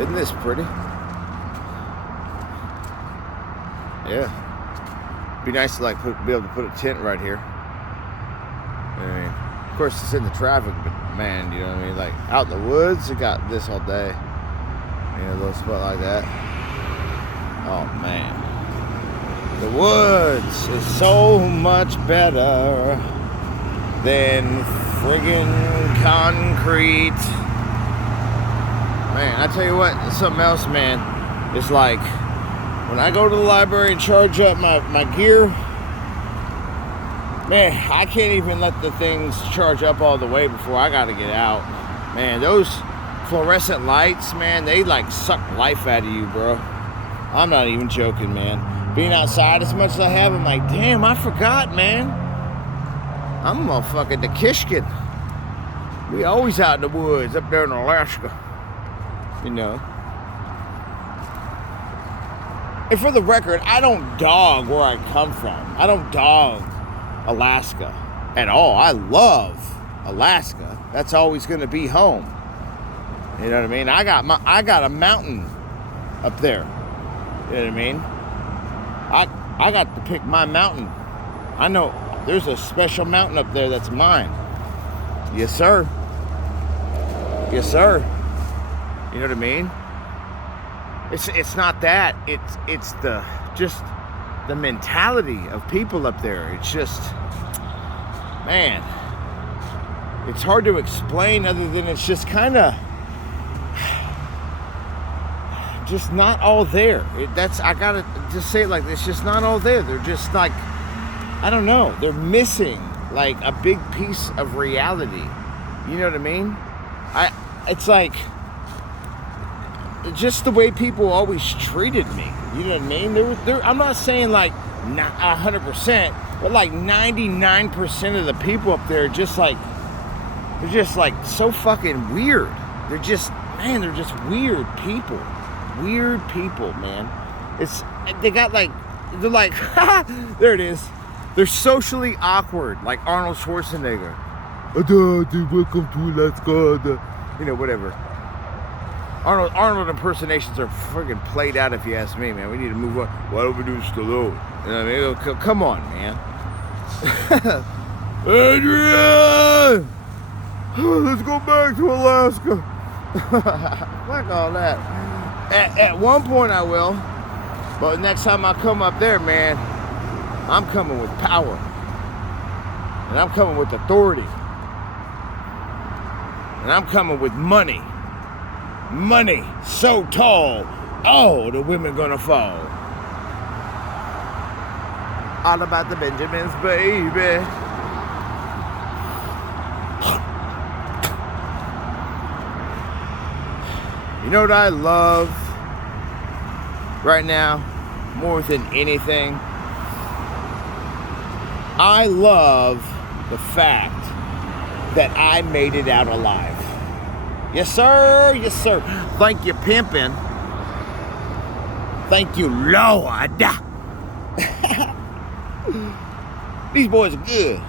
Isn't this pretty? Yeah. Be nice to like be able to put a tent right here. I mean, of course it's in the traffic, but man, you know what I mean? Like out in the woods, you got this all day. You know, a little spot like that. Oh man. The woods is so much better than friggin' concrete. Man, I tell you what, it's something else, man. It's like when I go to the library and charge up my gear, man, I can't even let the things charge up all the way before I gotta get out. Man, those fluorescent lights, man, they like suck life out of you, bro. I'm not even joking, man. Being outside as much as I have, I'm like, damn, I forgot, man. I'm motherfucking Nikishkin. We always out in the woods up there in Alaska. You know. And for the record, I don't dog where I come from. I don't dog Alaska at all. I love Alaska. That's always going to be home. You know what I mean? I got a mountain up there. You know what I mean? I got to pick my mountain. I know there's a special mountain up there that's mine. Yes, sir. Yes, sir. You know what I mean? It's not that. It's the just the mentality of people up there. It's just, man, it's hard to explain other than it's just kind of just not all there. I gotta just say it like this. It's just not all there. They're just like, I don't know. They're missing like a big piece of reality. You know what I mean? It's like just the way people always treated me. You know what I mean? I'm not saying like 100%, but like 99% of the people up there are just like, they're just like so fucking weird. They're just weird people. Weird people, man. They're like, there it is. They're socially awkward, like Arnold Schwarzenegger. Welcome to Alaska. You know, whatever. Arnold impersonations are freaking played out, if you ask me, man. We need to move on. Why don't we do Stallone? You know what I mean? Come on, man. Adrian! Let's go back to Alaska. Fuck all that. At one point I will, but next time I come up there, man, I'm coming with power. And I'm coming with authority. And I'm coming with money. Money so tall, all the women gonna fall. All about the Benjamins, baby. You know what I love right now more than anything? I love the fact that I made it out alive. Yes, sir. Yes, sir. Thank you, pimpin'. Thank you, Lord. These boys are good.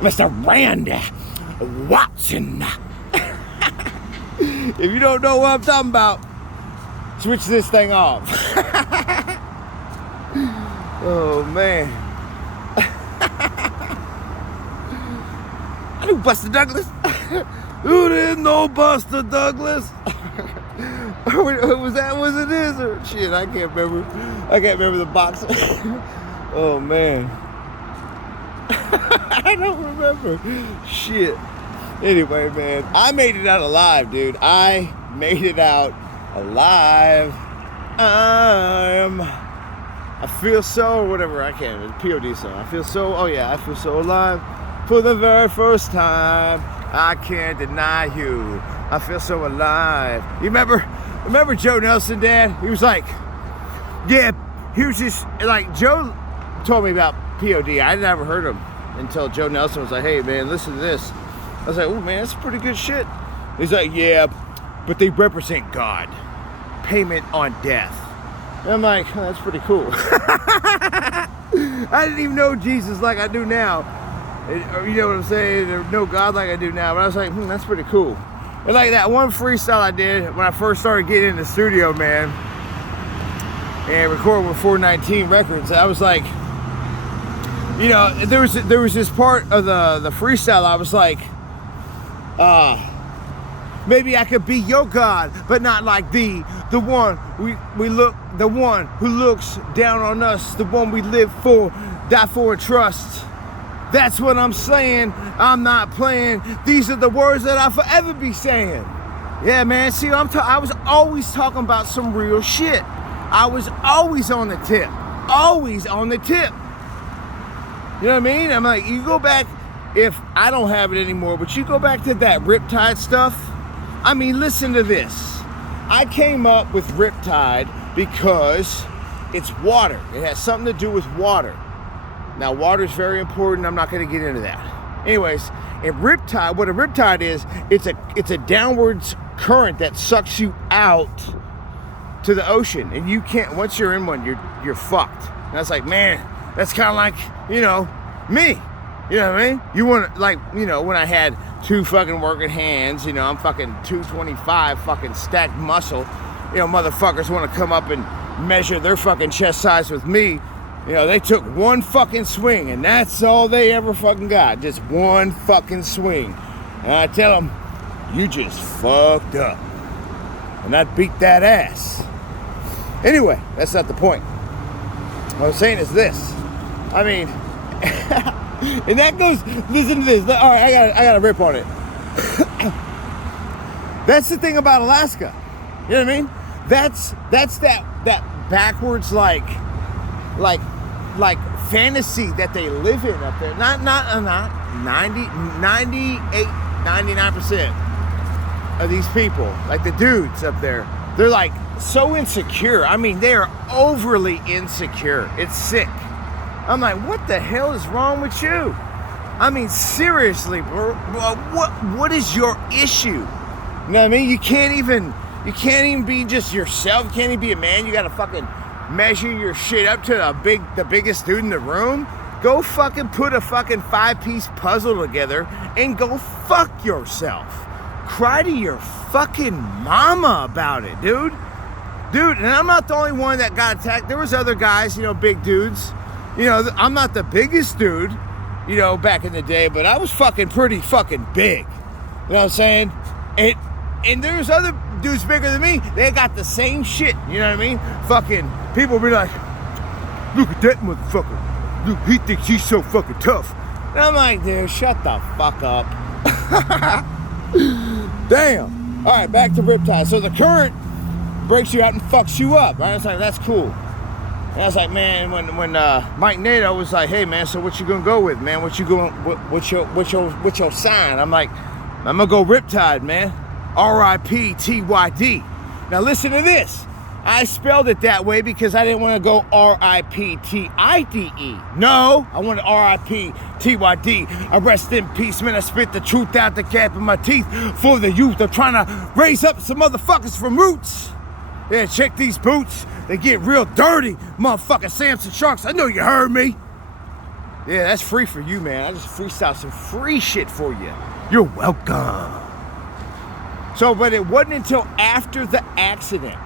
Mr. Randy Watson. If you don't know what I'm talking about, switch this thing off. Oh, man. I knew Buster Douglas. Who didn't know Buster Douglas? Was that what it is? Or shit, I can't remember. I can't remember the box. Oh, man. I don't remember. Shit. Anyway, man, I made it out alive, dude. I made it out alive. I feel so, whatever, I can't, it's POD song. I feel so alive for the very first time. I can't deny you. I feel so alive. You remember Joe Nelson, Dad? He was like, yeah, he was just, like, Joe told me about POD. I never heard him until Joe Nelson was like, hey, man, listen to this. I was like, oh, man, that's pretty good shit. He's like, yeah, but they represent God. Payment on death. And I'm like, oh, that's pretty cool. I didn't even know Jesus like I do now. You know what I'm saying? Or know God like I do now. But I was like, that's pretty cool. And like that one freestyle I did when I first started getting in the studio, man, and recording with 419 Records, I was like, you know, there was this part of the freestyle. I was like, maybe I could be your God, but not like the one the one who looks down on us, the one we live for, die for, and trust. That's what I'm saying. I'm not playing. These are the words that I'll forever be saying. Yeah, man. See, I was always talking about some real shit. I was always on the tip. Always on the tip. You know what I mean? I'm like, you go back, if I don't have it anymore, but you go back to that Riptide stuff. I mean, listen to this. I came up with Riptide because it's water. It has something to do with water. Now, water is very important. I'm not going to get into that. Anyways, in Riptide, what a Riptide is, it's a downwards current that sucks you out to the ocean, and you can't. Once you're in one, you're fucked. And I was like, man, that's kind of like, you know, me. You know what I mean? You want to, like, you know, when I had 2 fucking working hands, you know, I'm fucking 225 fucking stacked muscle. You know, motherfuckers want to come up and measure their fucking chest size with me. You know, they took one fucking swing, and that's all they ever fucking got. Just one fucking swing. And I tell them, you just fucked up. And I beat that ass. Anyway, that's not the point. What I'm saying is this. I mean, and that goes, listen to this. All right, I got a rip on it. That's the thing about Alaska. You know what I mean? That's that backwards like fantasy that they live in up there. Not 98, 99% of these people, like the dudes up there, they're like so insecure. I mean, they are overly insecure. It's sick. I'm like, what the hell is wrong with you? I mean, seriously, bro. What is your issue? You know what I mean? You can't even be just yourself. You can't even be a man. You gotta fucking measure your shit up to the biggest dude in the room. Go fucking put a fucking 5-piece puzzle together and go fuck yourself. Cry to your fucking mama about it, dude. And I'm not the only one that got attacked. There was other guys, you know, big dudes. You know, I'm not the biggest dude, you know, back in the day, but I was fucking pretty fucking big. You know what I'm saying? And there's other dudes bigger than me. They got the same shit. You know what I mean? Fucking people be like, look at that motherfucker. Look, he thinks he's so fucking tough. And I'm like, dude, shut the fuck up. Damn. All right, back to Riptide. So the current breaks you out and fucks you up. Right? I was like, that's cool. And I was like, man, when Mike Nato was like, hey man, so what you gonna go with, man? What's your sign? I'm like, I'm gonna go Riptide, man. R-I-P-T-Y-D. Now listen to this. I spelled it that way because I didn't want to go R-I-P-T-I-D-E. No, I wanted R-I-P-T-Y-D. I rest in peace, man. I spit the truth out the gap in my teeth for the youth. They're trying to raise up some motherfuckers from roots. Yeah, check these boots. They get real dirty, motherfucking Samson Sharks. I know you heard me. Yeah, that's free for you, man. I just freestyle some free shit for you. You're welcome. So, but it wasn't until after the accident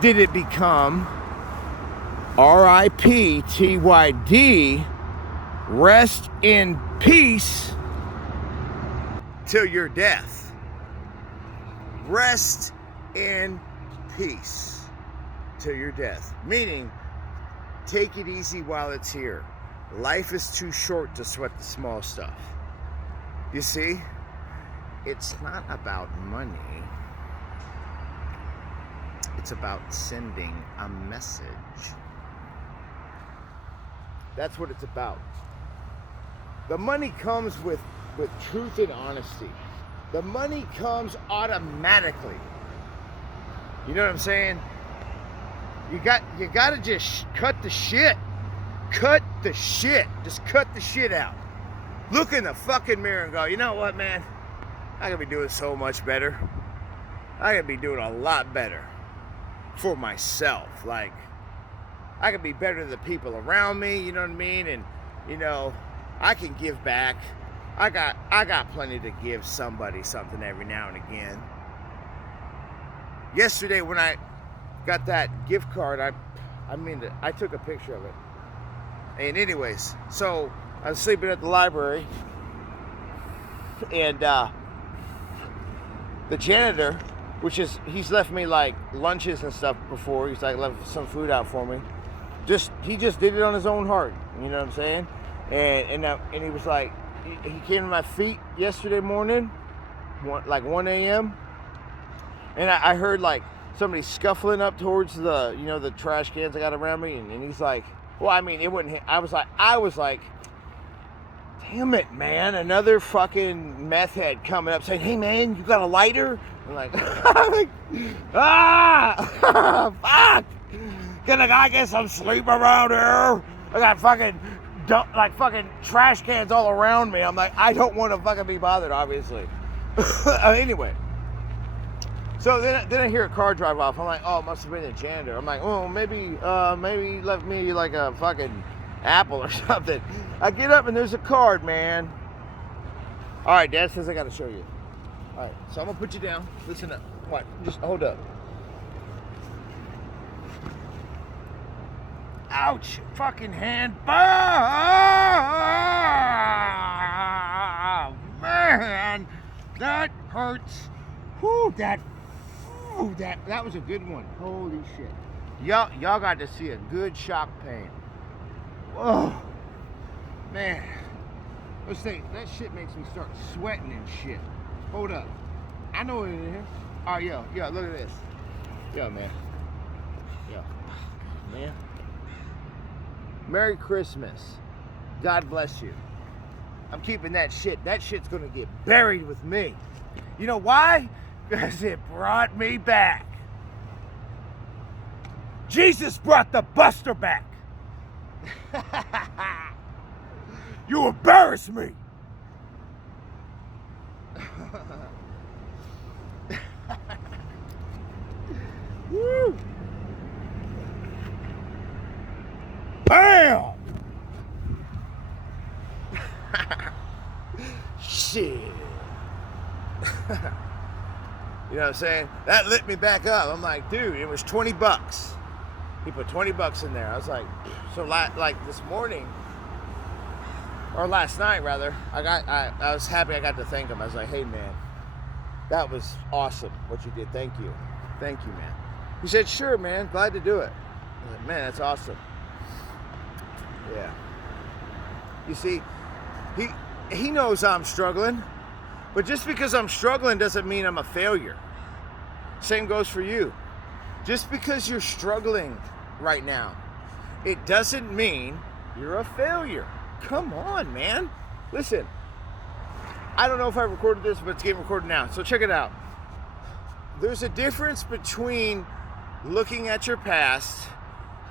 did it become R-I-P-T-Y-D, rest in peace till your death. Rest in peace till your death. Meaning, take it easy while it's here. Life is too short to sweat the small stuff. You see? It's not about money. It's about sending a message. That's what it's about. The money comes with truth and honesty. The money comes automatically. You know what I'm saying? You gotta just cut the shit. Cut the shit. Just cut the shit out. Look in the fucking mirror and go, you know what, man? I could be doing so much better. I could be doing a lot better for myself. Like, I could be better to the people around me, you know what I mean? And, you know, I can give back. I got plenty to give somebody something every now and again. Yesterday when I got that gift card, I took a picture of it. And anyways, so I was sleeping at the library, and the janitor, he's left me like lunches and stuff before. He's like left some food out for me. He just did it on his own heart. You know what I'm saying? And he was like, he came to my feet yesterday morning, like 1 a.m. And I heard like somebody scuffling up towards the trash cans I got around me, and he's like, well, I mean, it wouldn't. I was like, damn it, man! Another fucking meth head coming up saying, "Hey, man, you got a lighter?" I'm like, fuck! Can a guy get some sleep around here? I got fucking trash cans all around me. I'm like, I don't want to fucking be bothered, obviously. Anyway. So then I hear a car drive off. I'm like, oh, it must have been the janitor. I'm like, oh, maybe he left me like a fucking apple or something. I get up and there's a card, man. All right, Dad says I got to show you. All right, so I'm going to put you down. Listen up. What? Just hold up. Ouch, fucking hand. Oh, man, that hurts. Whew, that was a good one. Holy shit. Y'all got to see a good shock pain. Oh, man. Let's say that shit makes me start sweating and shit. Hold up. I know what it is. Oh, yo, look at this. Yo, man. Yo, man. Merry Christmas. God bless you. I'm keeping that shit. That shit's gonna get buried with me. You know why? Because it brought me back. Jesus brought the Buster back. You embarrass me. Woo. Bam! Shit. You know what I'm saying? That lit me back up. I'm like, dude, it was $20. He put $20 in there. I was like, so like this morning, or last night rather, I was happy I got to thank him. I was like, hey man, that was awesome what you did. Thank you, man. He said, sure, man, glad to do it. I was like, man, that's awesome. Yeah. You see, he knows I'm struggling, but just because I'm struggling doesn't mean I'm a failure. Same goes for you. Just because you're struggling right now, it doesn't mean you're a failure. Come on, man. Listen, I don't know if I recorded this, but it's getting recorded now. So check it out. There's a difference between looking at your past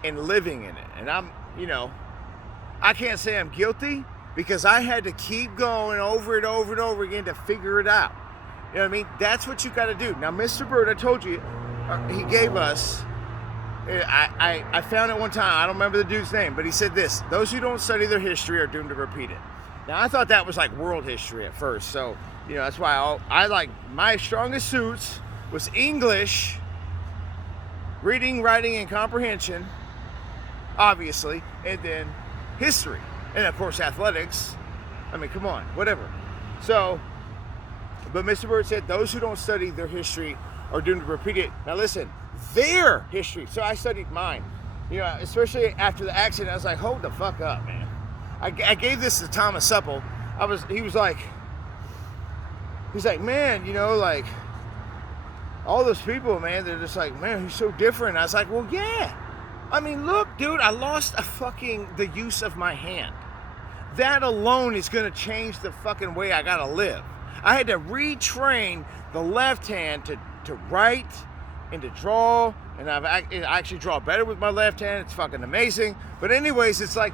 and living in it. And I can't say I'm guilty because I had to keep going over and over and over again to figure it out. You know what I mean? That's what you got to do. Now, Mr. Bird, I told you, he gave us, I found it one time, I don't remember the dude's name, but he said this: those who don't study their history are doomed to repeat it. Now, I thought that was like world history at first, so, that's why I like, my strongest suits was English, reading, writing, and comprehension, obviously, and then history, and of course athletics. I mean, come on, whatever. So, but Mr. Bird said those who don't study their history are doomed to repeat it. Now listen, their history. So I studied mine. Especially after the accident, I was like, hold the fuck up, man. I gave this to Thomas Supple. He's like, man, like all those people, man, they're just like, man, he's so different. I was like, well, yeah. I mean, look, dude, I lost the use of my hand. That alone is going to change the fucking way I got to live. I had to retrain the left hand to write and to draw, and I actually draw better with my left hand. It's fucking amazing. But anyways, it's like,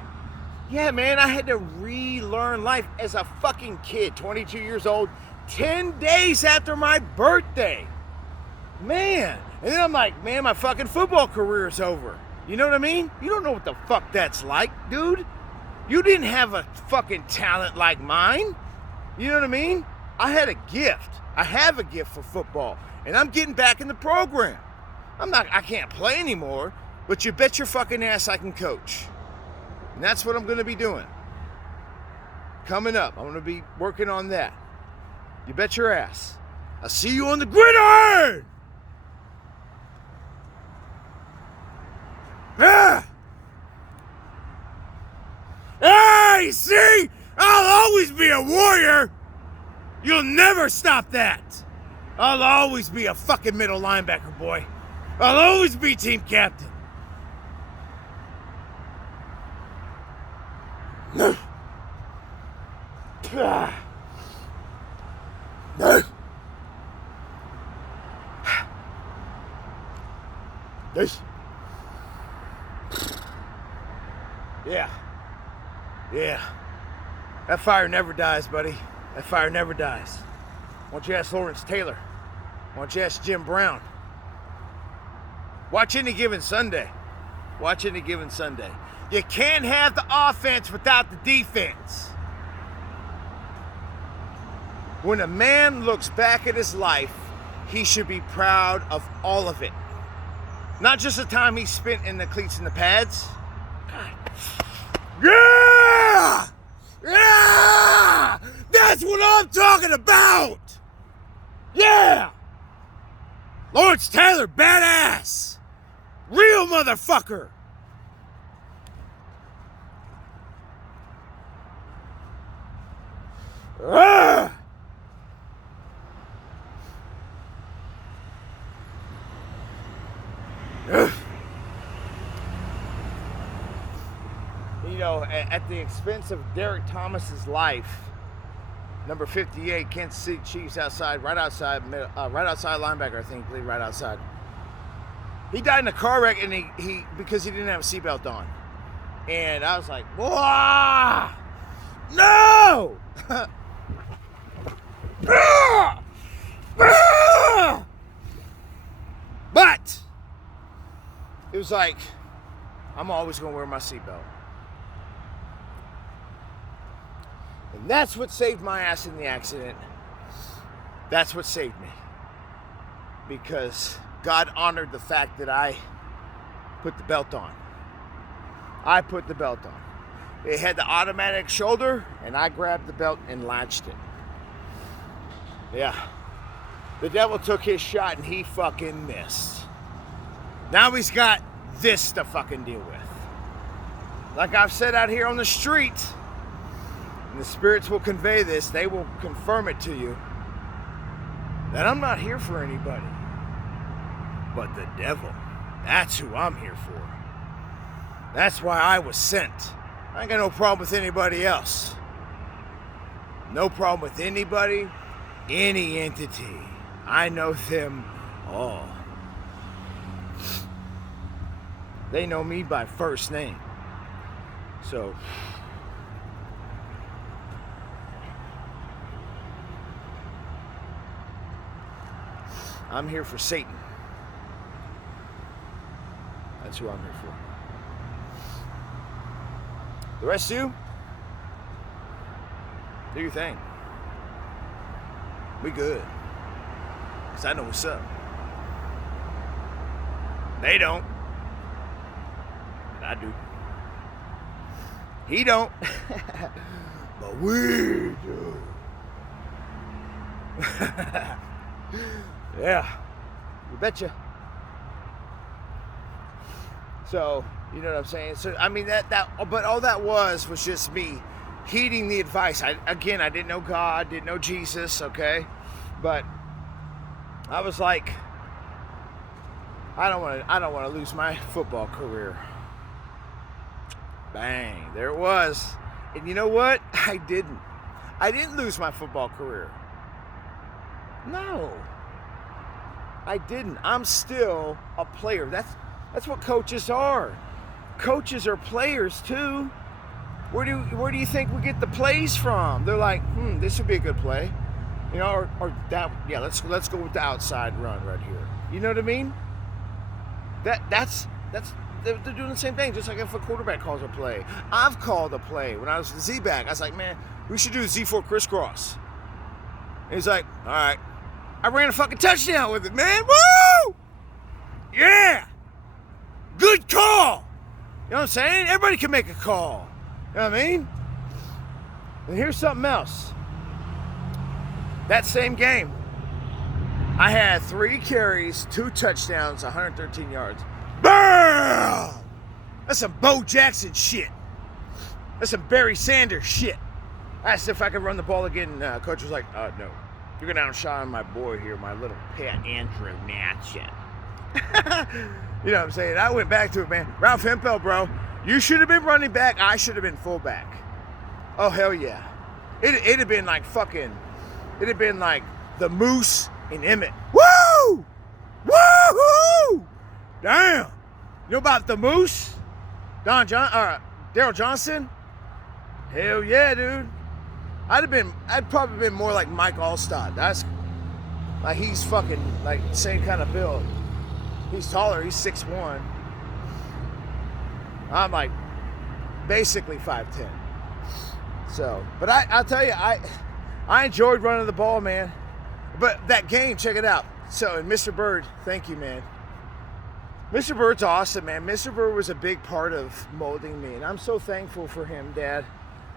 yeah, man, I had to relearn life as a fucking kid, 22 years old, 10 days after my birthday. Man. And then I'm like, man, my fucking football career is over. You know what I mean? You don't know what the fuck that's like, dude. You didn't have a fucking talent like mine. You know what I mean? I had a gift. I have a gift for football, and I'm getting back in the program. I can't play anymore, but you bet your fucking ass I can coach. And that's what I'm going to be doing. Coming up, I'm going to be working on that. You bet your ass. I'll see you on the gridiron! Ah! Hey, see? I'll always be a warrior. You'll never stop that. I'll always be a fucking middle linebacker, boy. I'll always be team captain. Yeah. That fire never dies, buddy. That fire never dies. Why don't you ask Lawrence Taylor? Why don't you ask Jim Brown? Watch any given Sunday. Watch any given Sunday. You can't have the offense without the defense. When a man looks back at his life, he should be proud of all of it. Not just the time he spent in the cleats and the pads. Yeah! Yeah! That's what I'm talking about! Yeah! Lawrence Taylor, badass! Real motherfucker! Ah! You know, at the expense of Derek Thomas's life, number 58, Kansas City Chiefs right outside linebacker, I think, right outside. He died in a car wreck, and he because he didn't have a seatbelt on. And I was like, whoa! No! But it was like, I'm always going to wear my seatbelt. And that's what saved my ass in the accident. That's what saved me. Because God honored the fact that I put the belt on. I put the belt on. It had the automatic shoulder, and I grabbed the belt and latched it. Yeah. The devil took his shot, and he fucking missed. Now he's got this to fucking deal with. Like I've said out here on the street, and the spirits will convey this, they will confirm it to you, that I'm not here for anybody but the devil. That's who I'm here for. That's why I was sent. I ain't got no problem with anybody else. No problem with anybody, any entity. I know them all. They know me by first name. So, I'm here for Satan. That's who I'm here for. The rest of you, do your thing. We good. Because I know what's up. They don't. But I do. He don't. But we do. Yeah. You betcha. So, you know what I'm saying? So, I mean, but all that was just me heeding the advice. I didn't know God, didn't know Jesus, okay? But I was like, I don't want to lose my football career. Bang, there it was. And you know what? I didn't lose my football career. No. I didn't. I'm still a player. That's what coaches are. Coaches are players too. Where do you think we get the plays from? They're like, this would be a good play. You know, or that, yeah, let's go with the outside run right here. You know what I mean? That's they're doing the same thing, just like if a quarterback calls a play. I've called a play when I was the Z-back. I was like, man, We should do the Z4 crisscross. And he's like, all right. I ran a fucking touchdown with it, man. Woo! Yeah! Good call! You know what I'm saying? Everybody can make a call. You know what I mean? And here's something else. That same game, I had 3 carries, 2 touchdowns, 113 yards. BAM! That's some Bo Jackson shit. That's some Barry Sanders shit. I asked if I could run the ball again. Coach was like, no. You're going to outshine my boy here, my little pet Andrew Natchet. You know what I'm saying? I went back to it, man. Ralph Hempel, bro. You should have been running back. I should have been fullback. Oh, hell yeah. It'd have been like fucking, it'd have been like the Moose and Emmett. Woo! Woo-hoo! Damn. You know about the Moose? Daryl Johnson? Hell yeah, dude. I'd probably been more like Mike Allstott. That's like, he's fucking like same kind of build. He's taller, he's 6'1". I'm like basically 5'10". So, but I'll tell you, I enjoyed running the ball, man. But that game, check it out. So, and Mr. Bird, thank you, man. Mr. Bird's awesome, man. Mr. Bird was a big part of molding me, and I'm so thankful for him, Dad.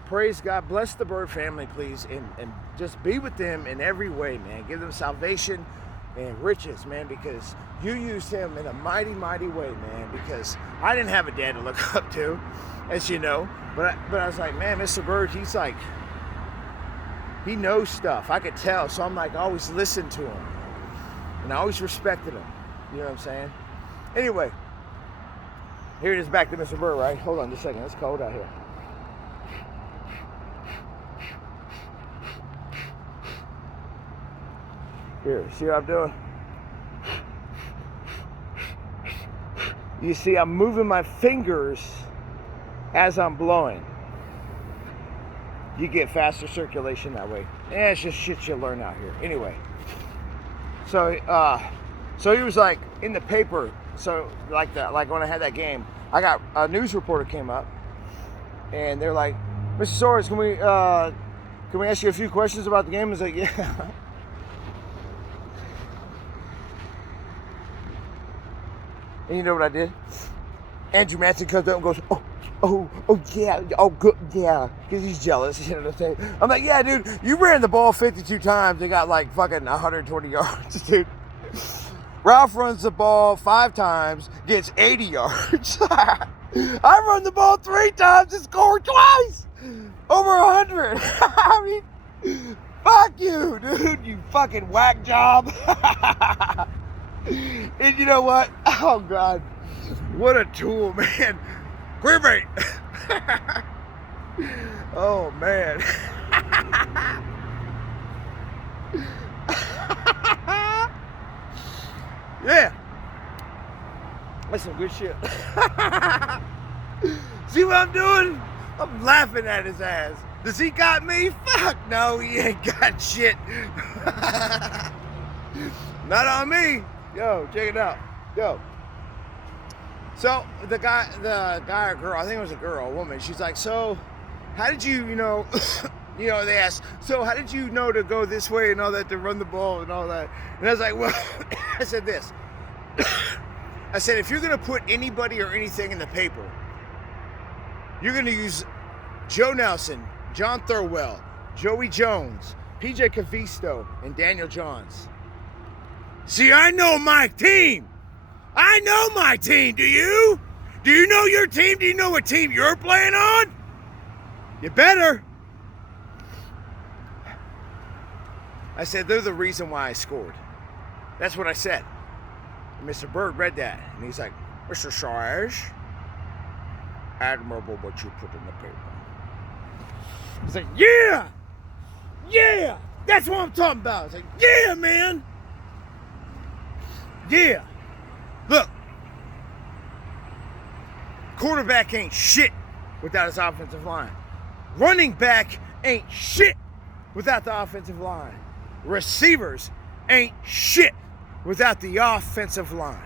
Praise God. Bless the Bird family, please, and just be with them in every way, man. Give them salvation and riches, man, because you used him in a mighty, mighty way, man, because I didn't have a dad to look up to, as you know, but I was like, man, Mr. Bird, he's like, he knows stuff. I could tell, so I'm like, I always listened to him, and I always respected him. You know what I'm saying? Anyway, here it is, back to Mr. Bird, right? Hold on just a second. It's cold out here. Here, see what I'm doing? You see, I'm moving my fingers as I'm blowing. You get faster circulation that way. It's just shit you learn out here. Anyway, so he was like in the paper. So like when I had that game, I got a news reporter came up, and they're like, "Mr. Soares, can we ask you a few questions about the game?" I was like, "Yeah." And you know what I did? Andrew Matson comes up and goes, oh yeah, oh good, yeah, because he's jealous, you know what I'm saying? I'm like, yeah, dude, you ran the ball 52 times and got like fucking 120 yards, dude. Ralph runs the ball 5 times, gets 80 yards. I run the ball 3 times and scored twice, over 100. I mean, fuck you, dude, you fucking whack job. And you know what? Oh, God. What a tool, man. Queer bait. Oh, man. Yeah. That's some good shit. See what I'm doing? I'm laughing at his ass. Does he got me? Fuck no, he ain't got shit. Not on me. Yo, check it out. Yo. So the guy or girl, I think it was a woman, she's like, so how did you, they asked, so how did you know to go this way and all that, to run the ball and all that? And I was like, well, I said this. I said, if you're going to put anybody or anything in the paper, you're going to use Joe Nelson, John Thurwell, Joey Jones, PJ Cavisto, and Daniel Johns. See, I know my team. I know my team. Do you? Do you know your team? Do you know what team you're playing on? You better. I said, they're the reason why I scored. That's what I said. And Mr. Bird read that, and he's like, Mr. Soares, admirable what you put in the paper. He's like, yeah! Yeah! That's what I'm talking about. It's like, yeah, man! Yeah. Look. Quarterback ain't shit without his offensive line. Running back ain't shit without the offensive line. Receivers ain't shit without the offensive line.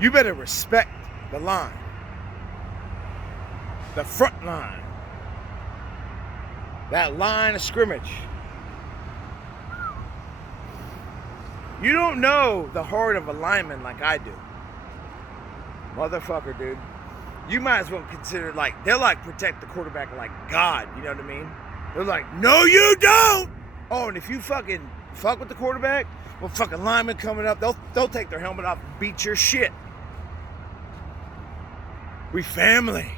You better respect the line. The front line. That line of scrimmage. You don't know the heart of a lineman like I do. Motherfucker, dude. You might as well consider they're protect the quarterback like God, you know what I mean? They're like, no you don't! Oh, and if you fucking fuck with the quarterback, well, fucking linemen coming up, they'll take their helmet off and beat your shit. We family.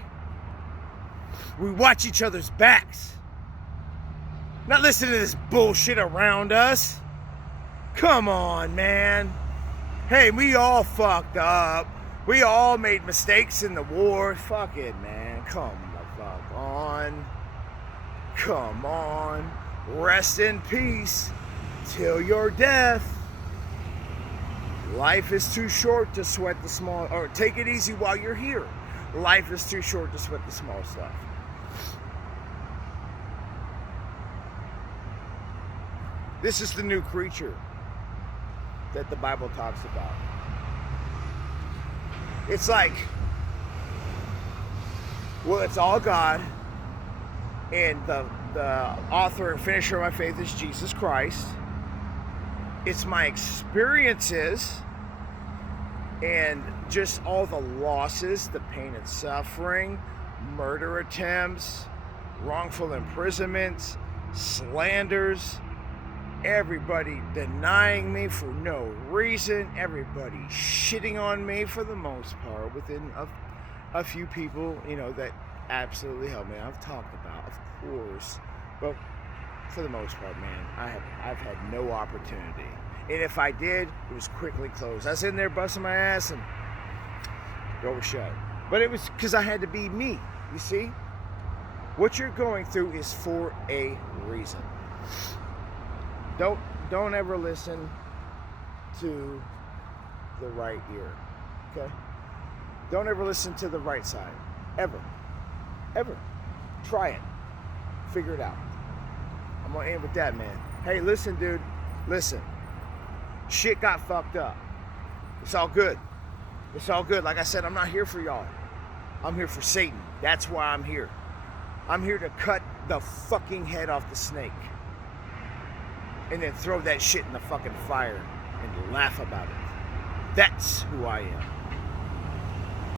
We watch each other's backs. Not listen to this bullshit around us. Come on, man. Hey, we all fucked up. We all made mistakes in the war. Fuck it, man. Come the fuck on. Come on. Rest in peace till your death. Life is too short to sweat the small, or take it easy while you're here. Life is too short to sweat the small stuff. This is the new creature that the Bible talks about. It's like, well, it's all God, and the author and finisher of my faith is Jesus Christ. It's my experiences and just all the losses, the pain and suffering, murder attempts, wrongful imprisonments, slanders, everybody denying me for no reason, everybody shitting on me for the most part, within a few people, that absolutely helped me. I've talked about, of course, but for the most part, man, I've had no opportunity. And if I did, it was quickly closed. I was in there busting my ass and door was shut. But it was because I had to be me, you see? What you're going through is for a reason. Don't ever listen to the right ear, okay? Don't ever listen to the right side, ever. Try it, figure it out. I'm gonna end with that, man. Hey, listen, dude, listen. Shit got fucked up. It's all good. Like I said, I'm not here for y'all. I'm here for Satan. That's why I'm here. I'm here to cut the fucking head off the snake. And then throw that shit in the fucking fire and laugh about it. That's who I am.